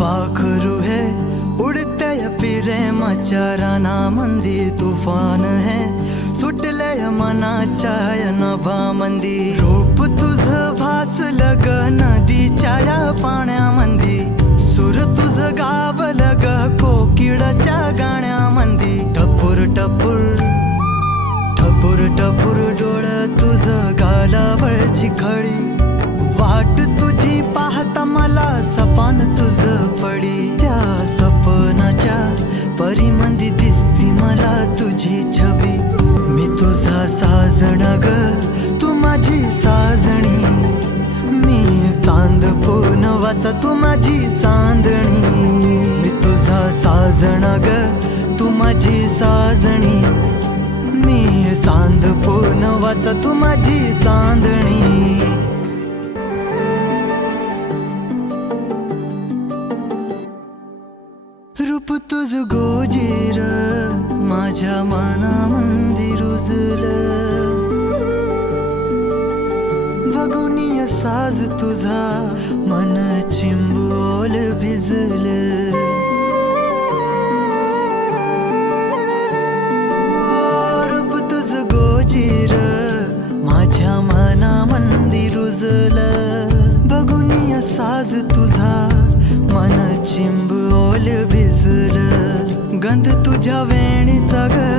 पाखरू है उडते प्रेमाच्या रानामंदी तूफान है। सुटले मनाच्या नभामंदी रूप तुझ भासल ग नदीच्या या पाण्यामंदी. सुर तुझ गावलं ग कोकिळच्या गाण्यामंदी. टपूर टपूर टपूर टपूर डोळ तुझ गालावरची खळी. वाट तुझी पाहता मला सपान तुझ साजण ग तू माझी साजणी. मी चांद पून वाचा तू माझी चांदणी. मी तुझा साजण ग तू माझी साजणी. मी चांद पून वाचा तू माझी चांदणी. रूप तुझ गोजीर माझ्या मना बघुनिय साज तुझा. मन चिंबोल भिजल. रूप तुझ गोजीर माझ्या मना मंदिर रुजल बघुनिय साज तुझा. मन चिंबोल भिजल. गंध तुझ्या वेणीचा ग